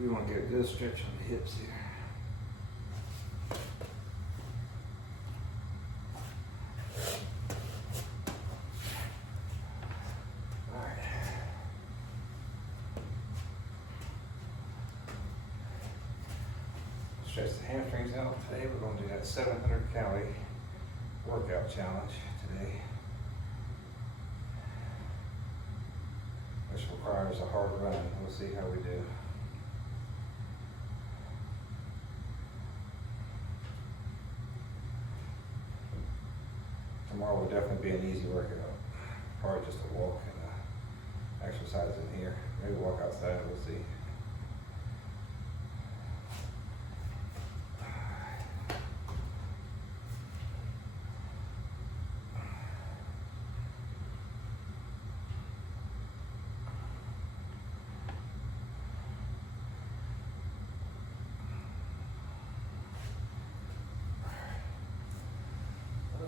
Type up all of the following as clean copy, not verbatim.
We want to get a good stretch on the hips here. All right. Stretch the hamstrings out today. We're going to do that 700 calorie workout challenge today, which requires a hard run. We'll see how we do. Tomorrow will definitely be an easy workout. Probably just a walk and exercise in here. Maybe walk outside, we'll see.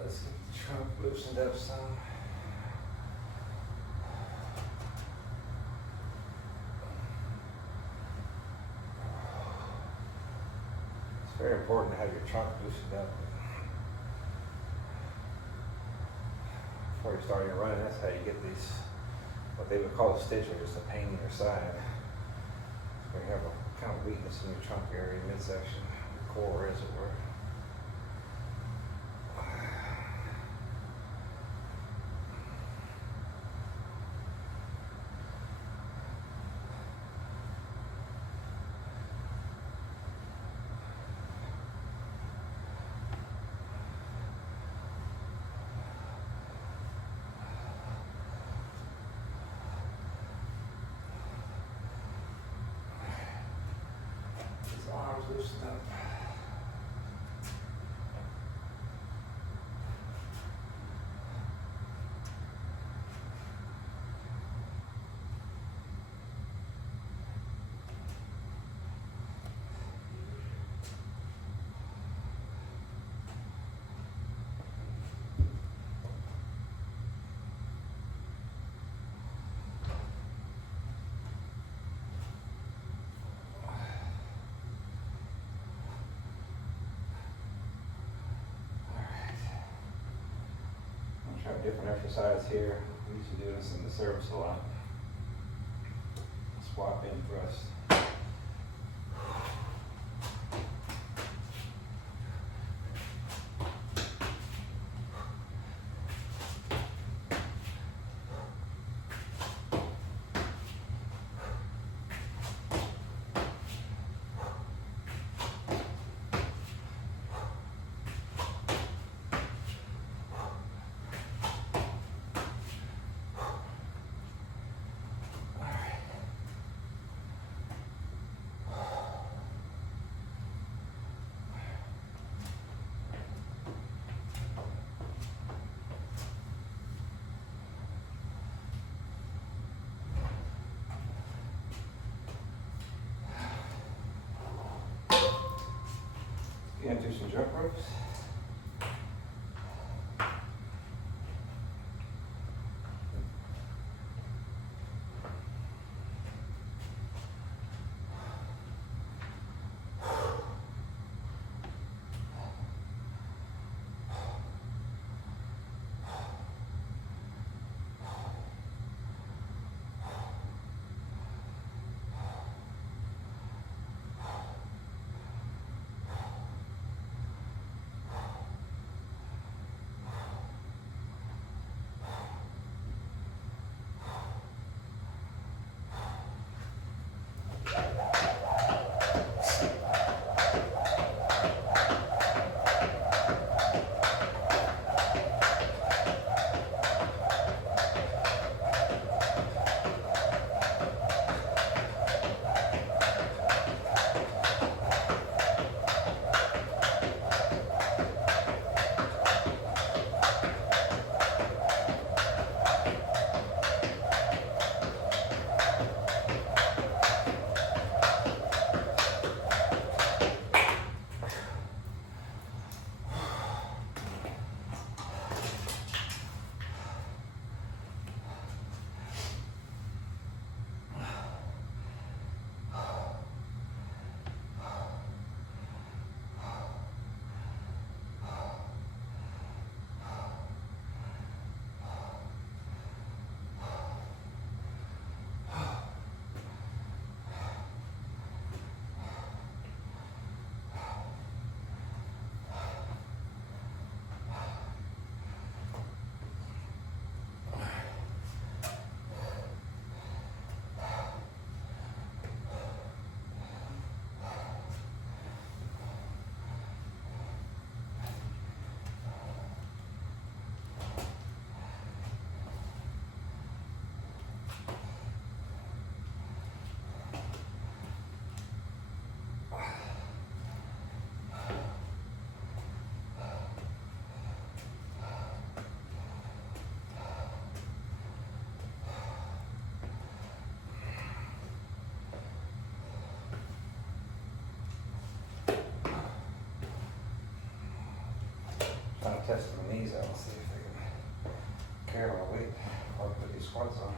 Let's get the trunk loosened up some. It's very important to have your trunk loosened up before you start your running. That's how you get these, what they would call a stitch, or just a pain in your side. Where you have a kind of weakness in your trunk area, midsection, your core, as it were. Arms loosened up. Try a different exercise here. We used to do this in the service a lot. Squat, bench, thrust. Again, do some jump ropes. testing my knees out and see if they can carry my weight while I put these squats on.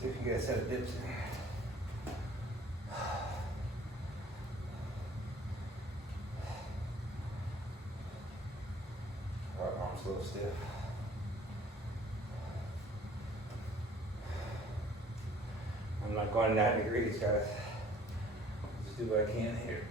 See if you get a set of dips in. Right arm's a little stiff. I'm not going 9 degrees, guys. Just do what I can here.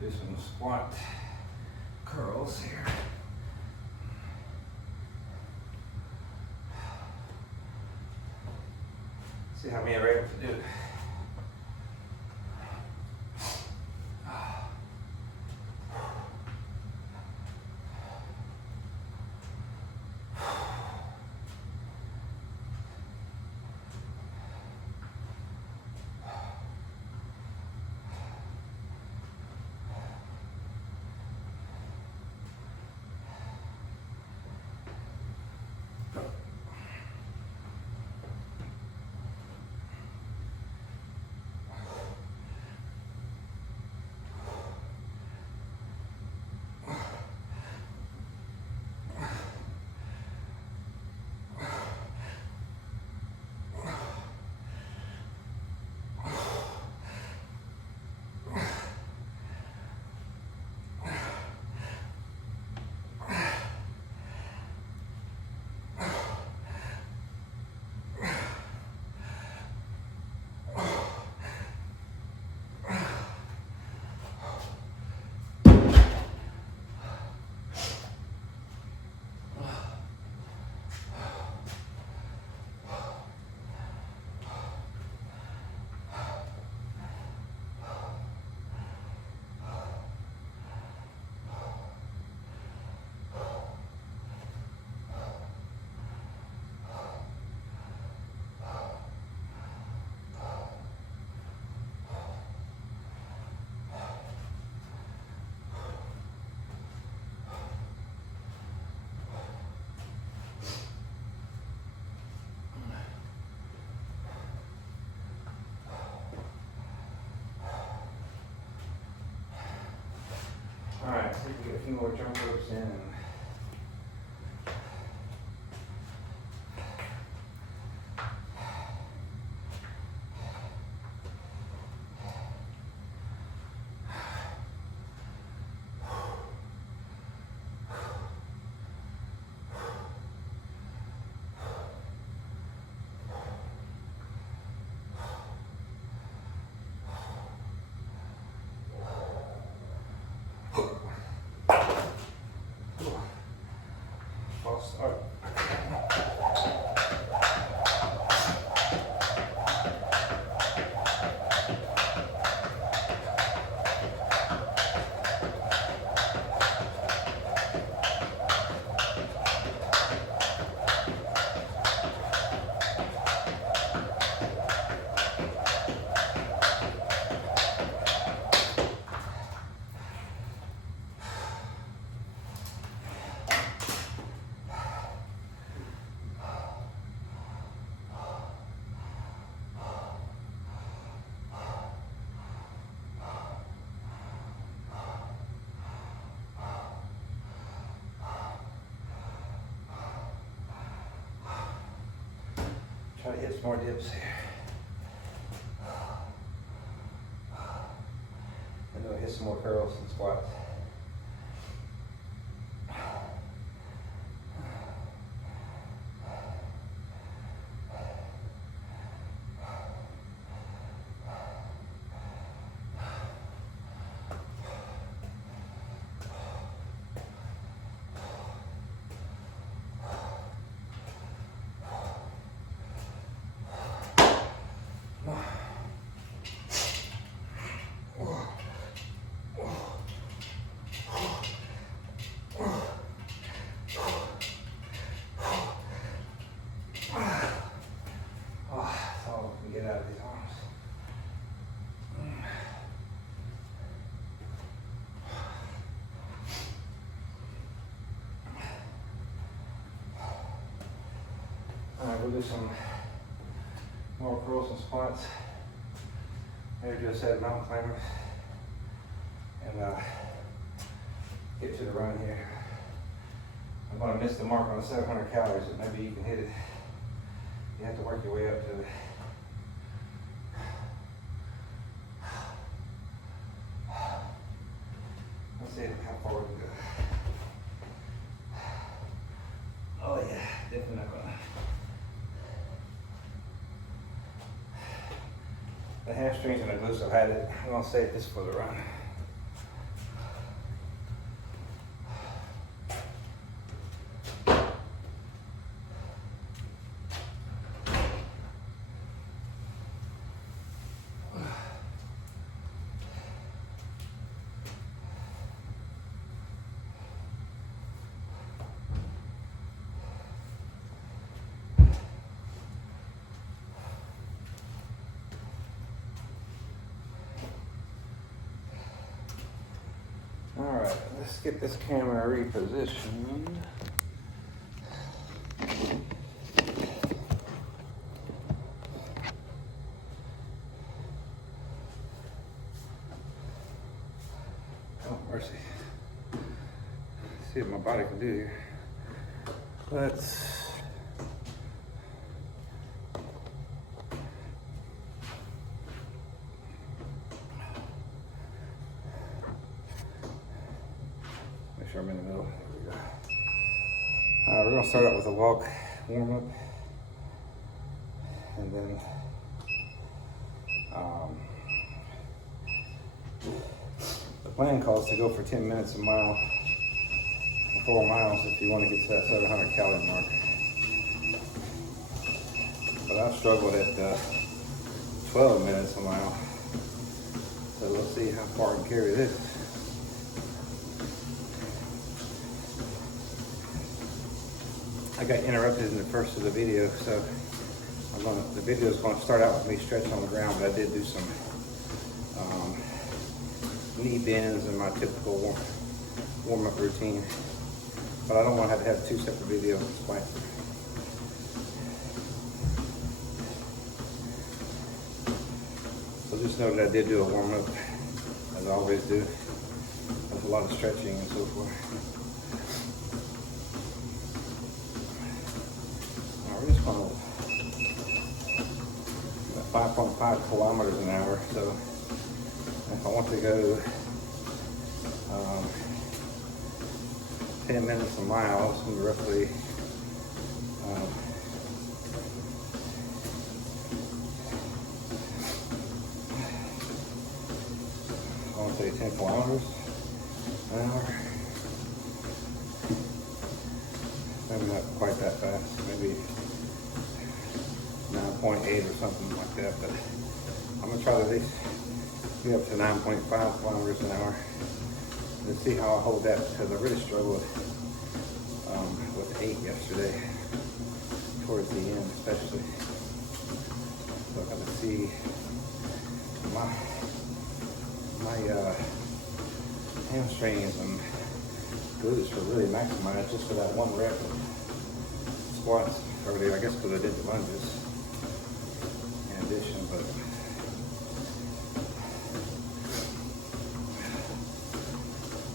Do some squat curls here. See how many are able to do. Alright, see if we get a few more jump ropes in. False start. to hit some more dips here. And then we'll hit some more curls and squats. We'll do some more curls and squats. Maybe just add mountain climbers and get to the run here. I'm going to miss the mark on the 700 calories, but maybe you can hit it. You have to work your way up to it. Let's see how far we can go. Oh yeah, definitely not gonna. The hamstrings and the glutes have had it. I'm gonna save this for the run. All right, let's get this camera repositioned. Oh, mercy. Let's see what my body can do here. Let's make sure I'm in the middle. There we go. We're gonna start out with a walk warm up, and then the plan calls to go for 10 minutes a mile, 4 miles if you want to get to that 700 calorie mark. But I've struggled at 12 minutes a mile, so we'll see how far I can carry this. I got interrupted in the first of the video, so the video is going to start out with me stretching on the ground, but I did do some knee bends and my typical warm-up routine. But I don't want to have 2 separate videos. Quite. So just know that I did do a warm-up, as I always do. There's a lot of stretching and so forth. We're just going to 5.5 kilometers an hour. So if I want to go 10 minutes a mile, it's going to be roughly I want to say 10 kilometers an hour. Maybe not quite that fast, maybe 9.8 or something like that, but I'm going to try to at least get up to 9.5 kilometers an hour and see how I hold that, because I really struggled with 8 yesterday, towards the end especially. So I got to see my hamstrings and glutes were really maximized just for that 1 rep of squats earlier, I guess because I did the lunges in addition, but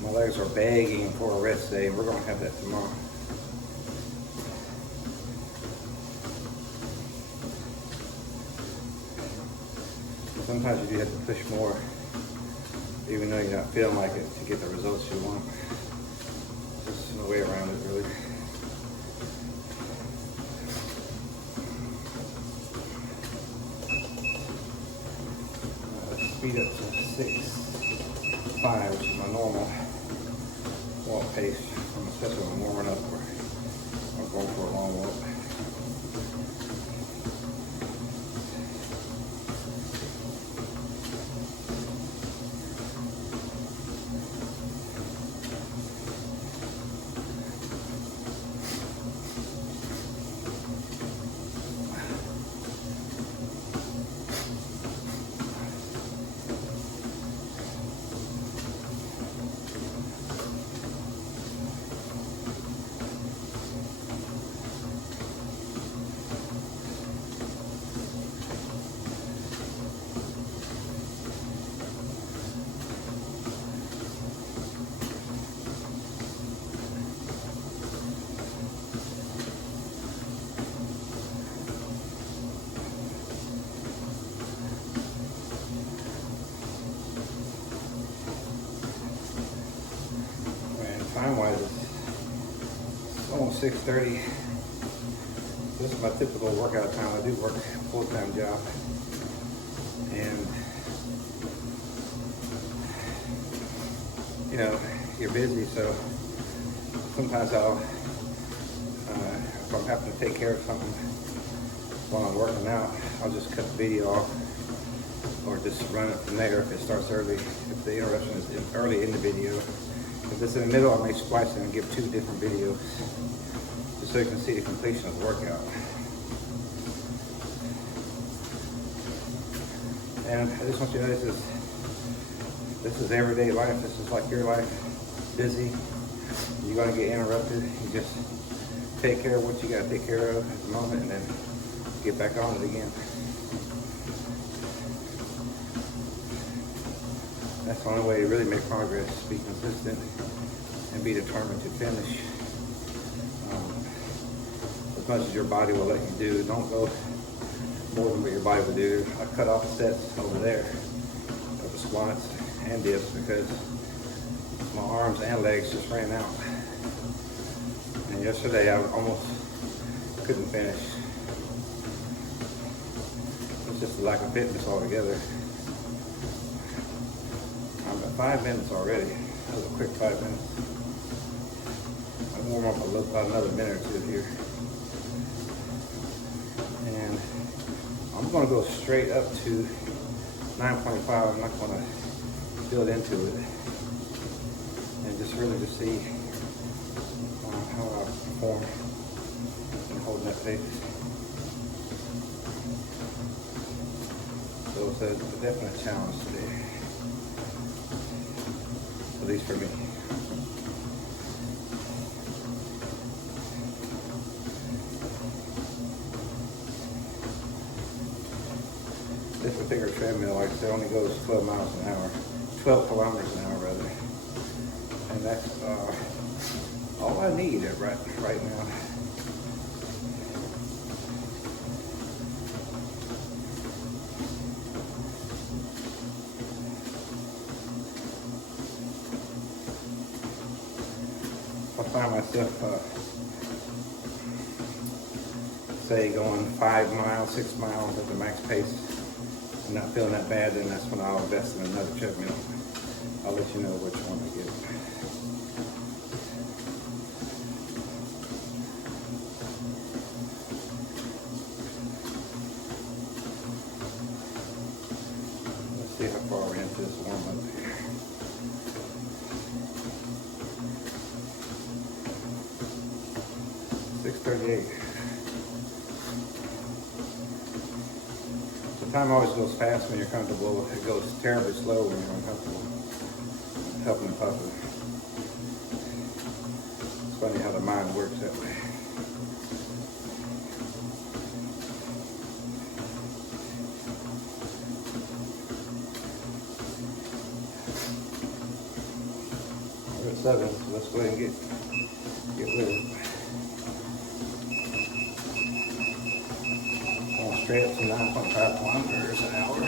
my legs are begging for a rest day. We're going to have that tomorrow. sometimes you do have to push more, even though you're not feeling like it, to get the results you want. Just no way around it, really. Let's speed up to 6.5, which is my normal walk pace, especially when I'm warming up or I'm going for a long walk. Time-wise, it's almost 6:30. This is my typical workout time. I do work a full-time job, and you know, you're busy, so sometimes I'll, if I'm having to take care of something while I'm working out, I'll just cut the video off or just run it from there if it starts early, if the interruption is early in the video. If it's in the middle, I may splice it and give 2 different videos just so you can see the completion of the workout. And I just want you to know this is everyday life. This is like your life. Busy. You're going to get interrupted. You just take care of what you got to take care of at the moment and then get back on it again. That's the only way to really make progress. Be consistent and be determined to finish. As much as your body will let you do, don't go more than what your body will do. I cut off sets over there of the squats and dips because my arms and legs just ran out. And yesterday I almost couldn't finish. It's just a lack of fitness altogether. I'm at 5 minutes already. That was a quick 5 minutes. I'll warm up about another minute or 2 here. And I'm going to go straight up to 9.5. I'm not going to build into it. And just really to see how I perform in holding that pace. So it's a definite challenge today. At least for me. This particular treadmill, like I said, only goes 12 miles an hour, 12 kilometers an hour rather. And that's all I need right now. I find myself, say, going 5 miles, 6 miles at the max pace and not feeling that bad, then that's when I'll invest in another treadmill. I'll let you know which one to get. Let's see how far we're into this warm-up here. Time always goes fast when you're comfortable. It goes terribly slow when you're uncomfortable. Huffing and puffing. It's funny how the mind works that way. We're at 7, so let's go ahead and get with it. Straight up to 9.5 kilometers an hour.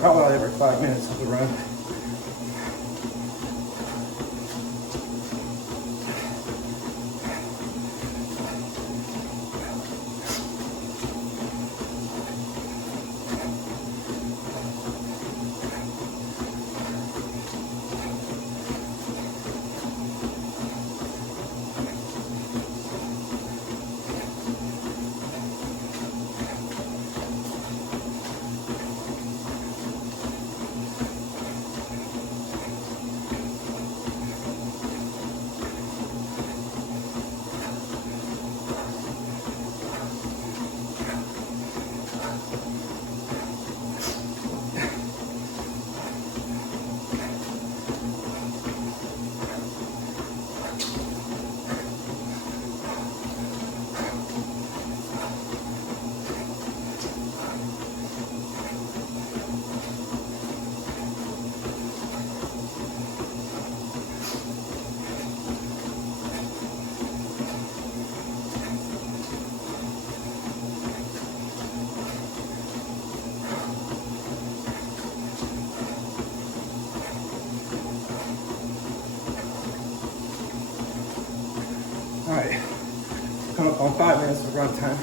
call out every 5 minutes of the run. All right, come up on 5 minutes of run time.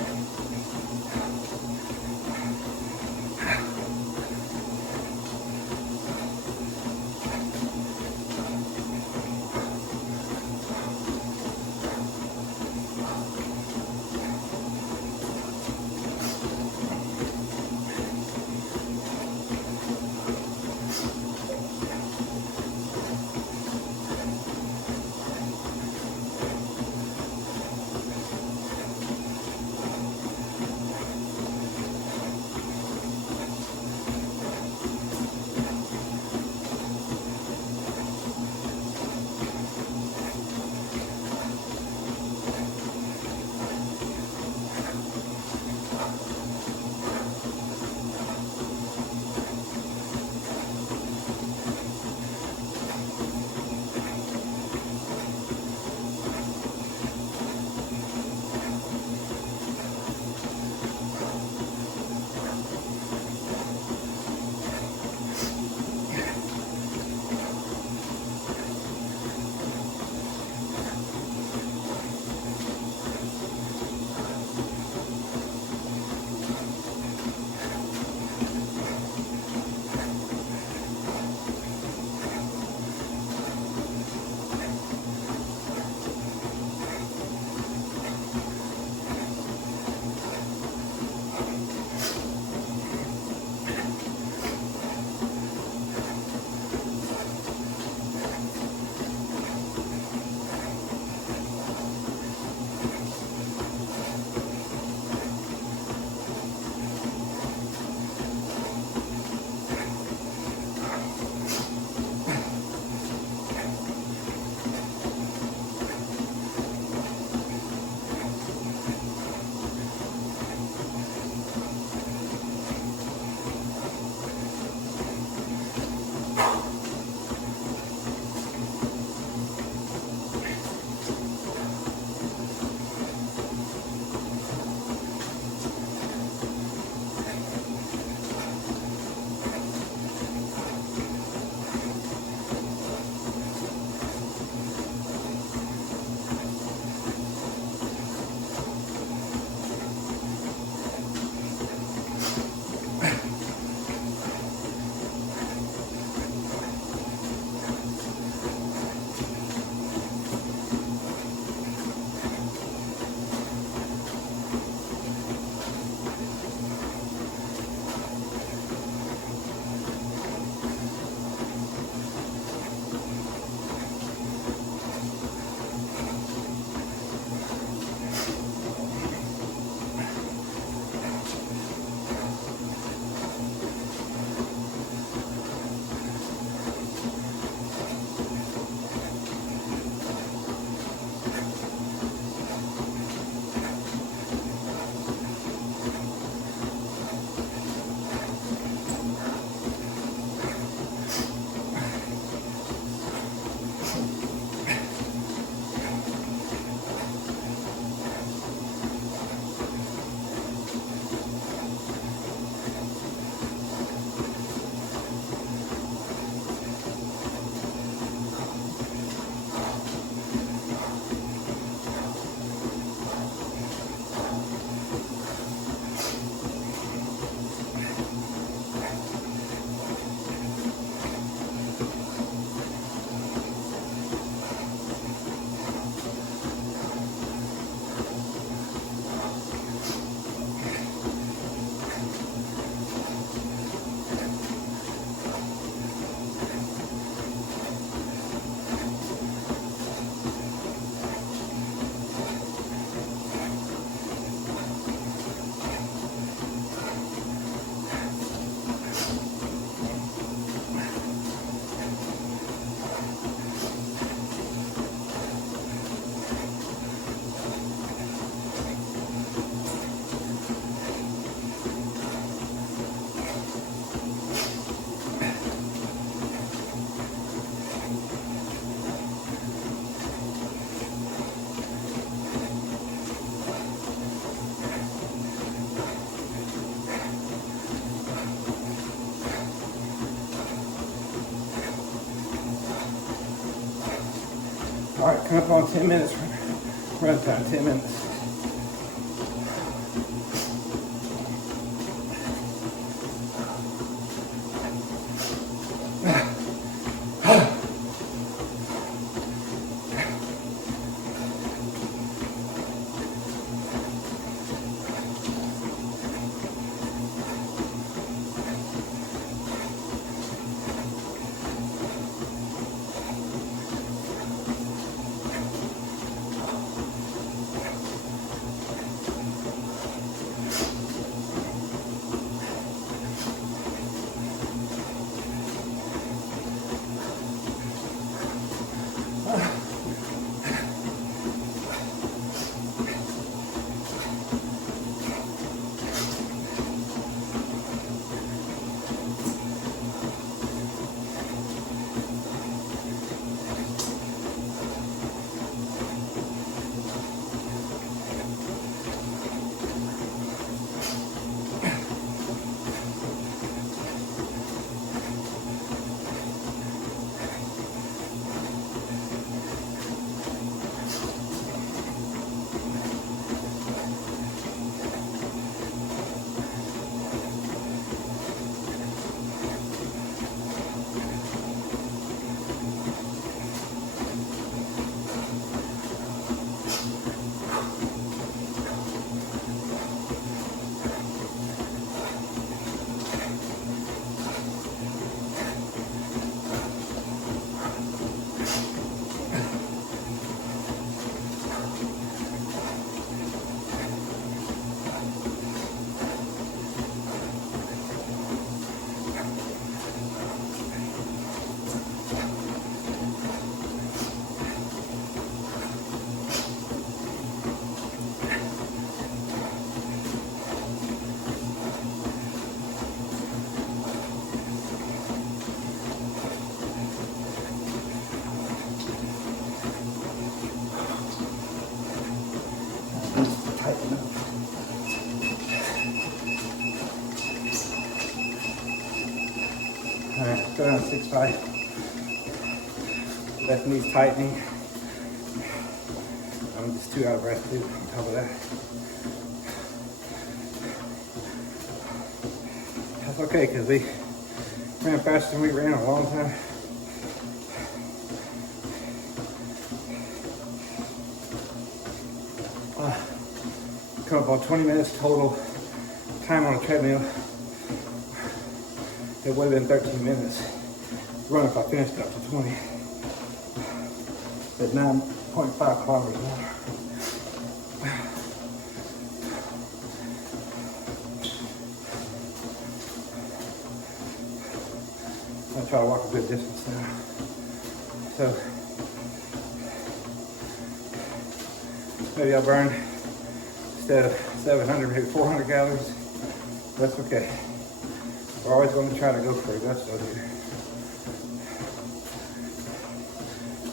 All right, come up on 10 minutes run time, 10 minutes. All right, go down 6-5. Left knee's tightening. I'm just too out of breath too on top of that. That's okay, because we ran faster than we ran in a long time. Come up on 20 minutes total time on a treadmill. It would have been 13 minutes. Run if I finished up to 20. At 9.5 kilometers an hour. I'll try to walk a good distance now. So maybe I'll burn, instead of 700, maybe 400 calories. That's okay. We're always going to try to go for a gusto here.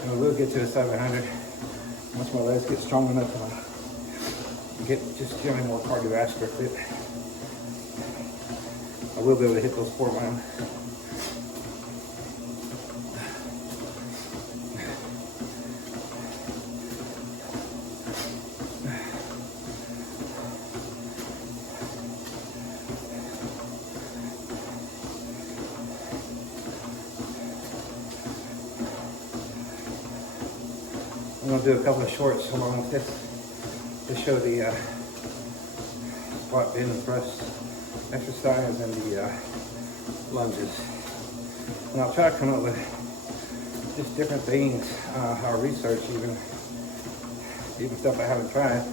And we'll get to a 700 once my legs get strong enough to get just generally more cardiovascular fit. I will be able to hit those 4 miles. I'm going to do a couple of shorts along with this to show the squat, bend, and thrust exercise and the lunges. And I'll try to come up with just different things, our research, even stuff I haven't tried,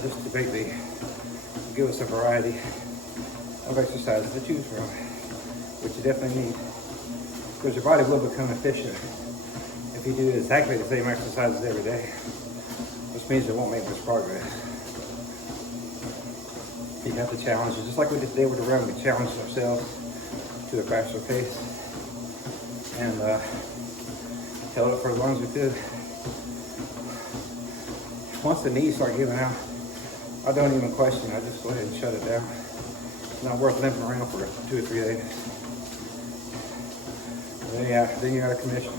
just to basically give us a variety of exercises to choose from, which you definitely need, because your body will become efficient if you do exactly the same exercises every day, which means it won't make much progress. You have to challenge it, just like we did today with the run. We challenged ourselves to a faster pace and held it for as long as we could. Once the knees start giving out, I don't even question it. I just go ahead and shut it down. It's not worth limping around for 2 or 3 days. Then you got a commission.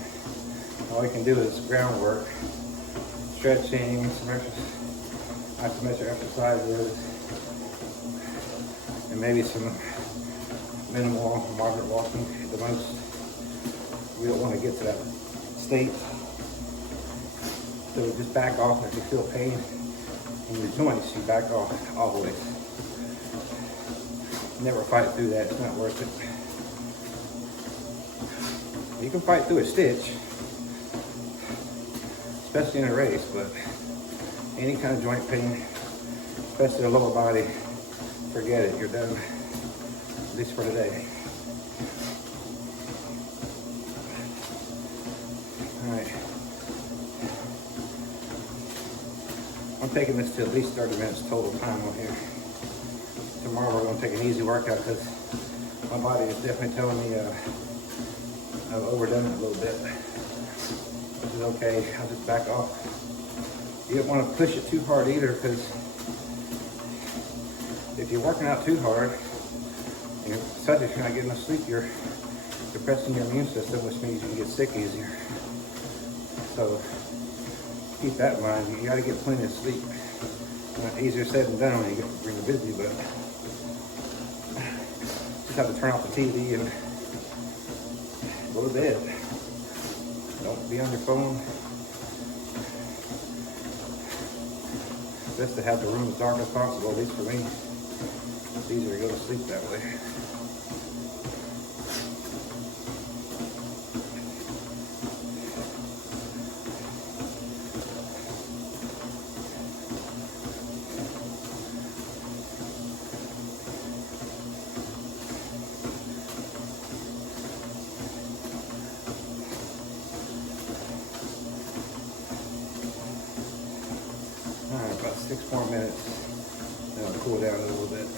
All you can do is groundwork, stretching, some isometric exercises, and maybe some minimal, moderate walking at the most. We don't want to get to that state. So just back off. If you feel pain in your joints, you back off always. Never fight through that, it's not worth it. You can fight through a stitch, especially in a race, but any kind of joint pain, especially the lower body, forget it, you're done, at least for today. All right. I'm taking this to at least 30 minutes total time on here. Tomorrow we're going to take an easy workout because my body is definitely telling me I've overdone it a little bit, which is okay. I'll just back off. You don't want to push it too hard either, because if you're working out too hard and you're subject to not getting enough sleep, you're depressing your immune system, which means you can get sick easier. So keep that in mind. You got to get plenty of sleep. Easier said than done when you get really busy, but just have to turn off the TV and go to bed. Don't be on your phone. Best to have the room as dark as possible, at least for me. It's easier to go to sleep that way. Alright, about 6 more minutes, then I'll cool down a little bit.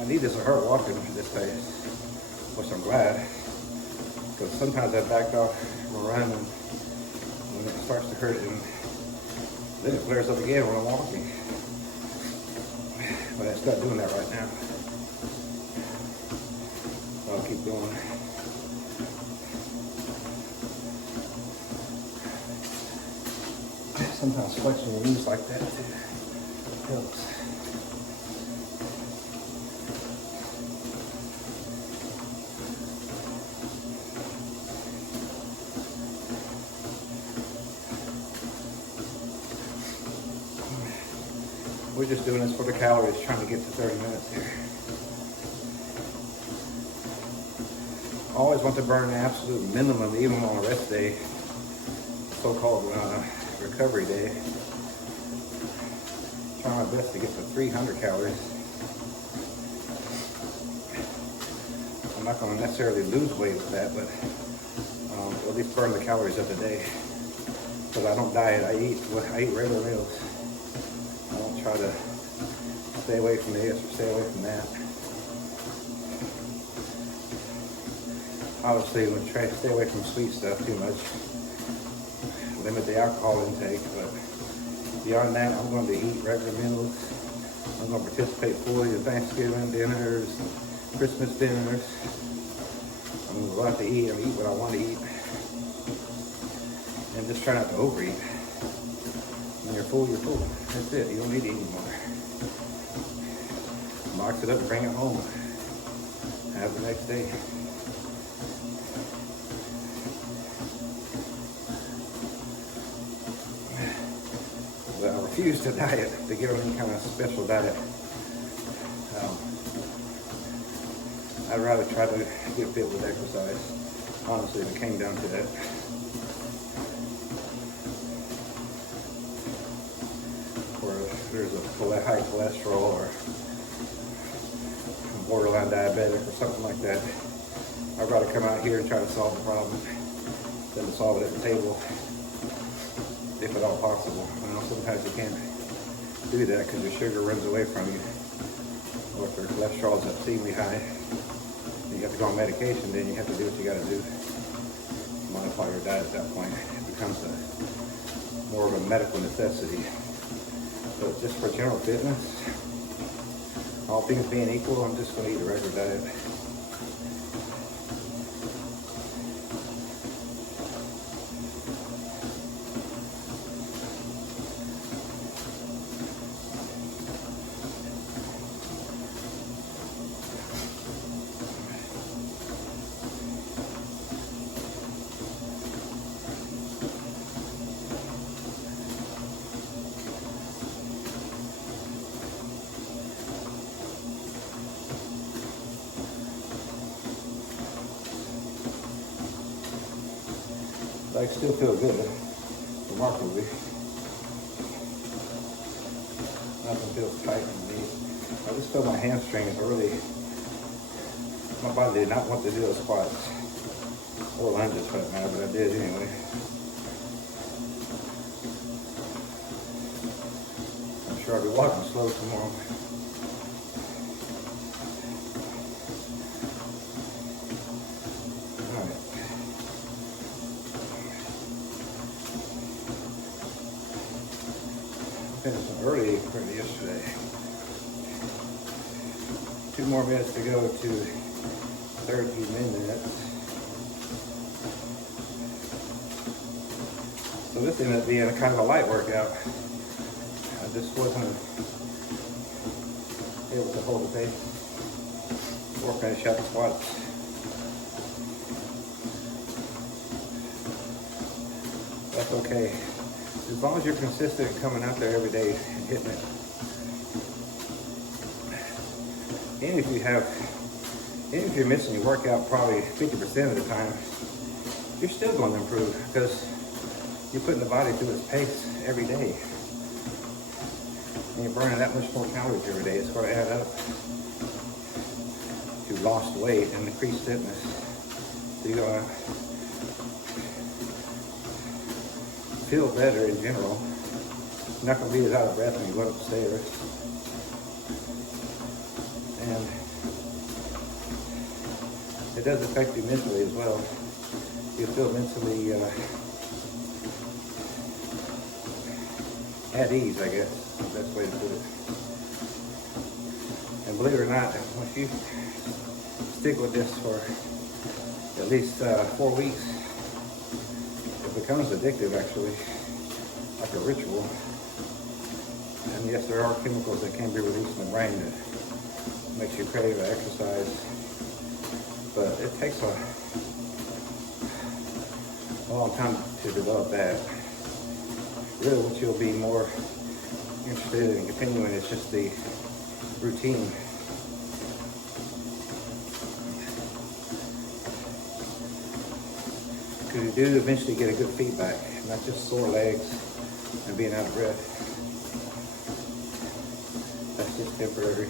I need this to hurt walking this pace, which I'm glad, because sometimes I backed off from running when it starts to hurt, and then it flares up again when I'm walking. But it's not doing that right now. So I'll keep going. Sometimes flexing your knees like that too helps. We're just doing this for the calories, trying to get to 30 minutes here. Always want to burn the absolute minimum, even on a rest day, so-called recovery day. Try my best to get to 300 calories. I'm not going to necessarily lose weight with that, but at least burn the calories of the day. Because I don't diet, I eat regular meals. I don't try to stay away from this or stay away from that. Obviously, we try to stay away from sweet stuff too much. Limit the alcohol intake, but beyond that, I'm going to eat regular meals. I'm going to participate fully in Thanksgiving dinners, Christmas dinners. I'm going to go out to eat. I'm going to eat what I want to eat. And just try not to overeat. When you're full, you're full. That's it. You don't need to eat anymore. Box it up and bring it home. Have the next day. But I refuse to diet, to get on any kind of special diet. I'd rather try to get fit with exercise, honestly, if it came down to that. Or if there's a high cholesterol or borderline diabetic or something like that, I'd rather come out here and try to solve the problem than to solve it at the table, if at all possible. You know, sometimes you can't do that because your sugar runs away from you, or if your cholesterol is obscenely high, you have to go on medication. Then you have to do what you got to do, modify your diet at that point. It becomes more of a medical necessity. But just for general fitness, all things being equal, I'm just going to eat a regular diet. I still feel good, remarkably. Nothing feels tight in me. I just feel my hamstrings really, my body did not want to do those squats. Or lunges for that matter, but I did anyway. I'm sure I'll be walking slow tomorrow. Alright. Finished early yesterday. 2 more minutes to go to 30 minutes. So this ended up being a kind of a light workout. I just wasn't able to hold the pace or finish out the squats. That's okay. As long as you're consistent coming out there every day and hitting it. And if you're missing your workout probably 50% of the time, you're still going to improve because you're putting the body through its pace every day. And you're burning that much more calories every day. It's going to add up to lost weight and increased fitness. So you're going to feel better in general. You're not going to be as out of breath when you go up the stairs. And it does affect you mentally as well. You feel mentally at ease, I guess, is the best way to put it. And believe it or not, once you stick with this for at least 4 weeks, it becomes addictive actually, like a ritual. And yes, there are chemicals that can be released in the brain that makes you crave exercise, but it takes a long time to develop that. Really what you'll be more interested in continuing is just the routine. Because you do eventually get a good feedback, not just sore legs and being out of breath. That's just temporary.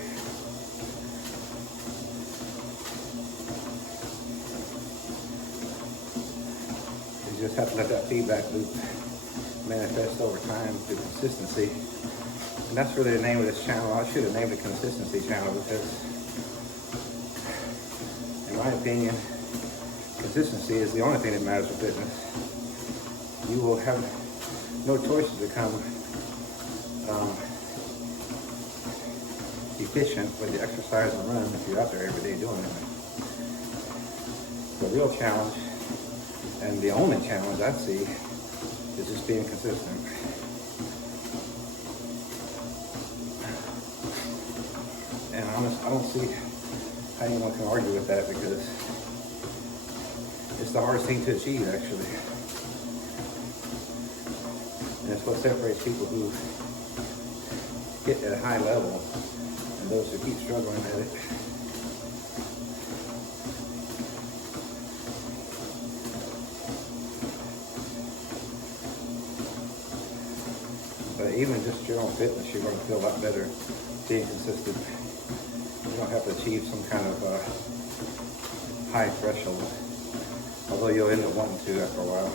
You just have to let that feedback loop manifest over time through consistency. And that's really the name of this channel. I should have named it Consistency Channel because, in my opinion, consistency is the only thing that matters for fitness. You will have no choice to become efficient with the exercise and run if you're out there every day doing it. The real challenge, and the only challenge I see, is just being consistent. And I don't see how anyone can argue with that because it's the hardest thing to achieve actually. And it's what separates people who hit at a high level and those who keep struggling at it. But even just general fitness, you're going to feel a lot better being consistent. You don't have to achieve some kind of high threshold, although you'll end up wanting to after a while.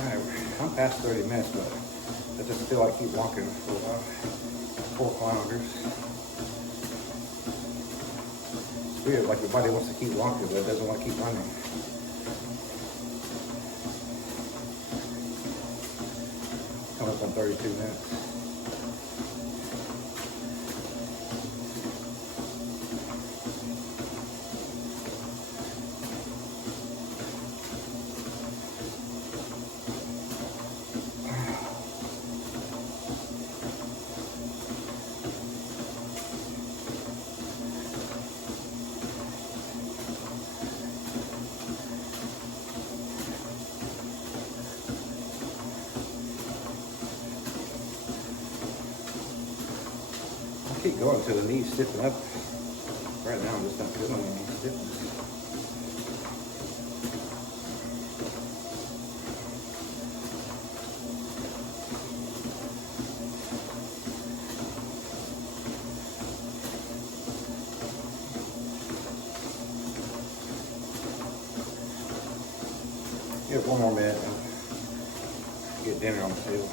Alright, I'm past 30 minutes, but I just feel like I keep walking for a while. 4 kilometers. It's weird, like your body wants to keep walking, but it doesn't want to keep running. Coming up on 32 minutes. Keep going till the knees stiffen up right now. Give it one more minute and get dinner on the table.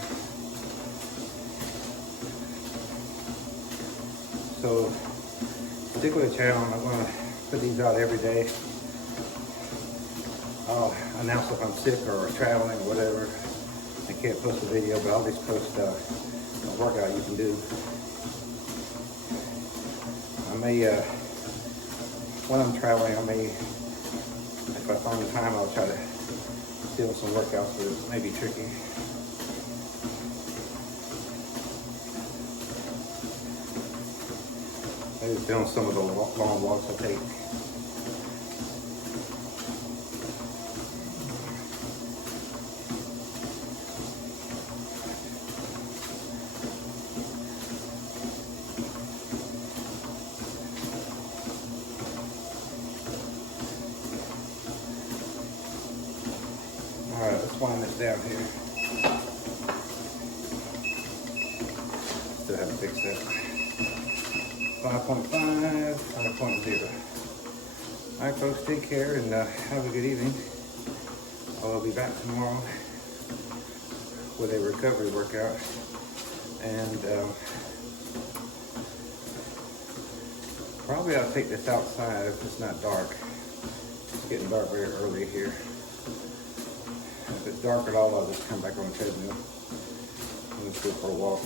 So stick with the channel. I'm going to put these out every day. I'll announce if I'm sick or traveling or whatever. I can't post a video, but I'll just post a workout you can do. I may, when I'm traveling, if I find the time, I'll try to film some workouts, but it may be tricky. I just film some of the long walks I take. Alright, let's wind this down here. Still haven't fixed that. 5.5, 5.0. Alright folks, take care and have a good evening. I'll be back tomorrow with a recovery workout. And probably I'll take this outside if it's not dark. It's getting dark very early here. If it's dark at all, I'll just come back on the treadmill and just go for a walk.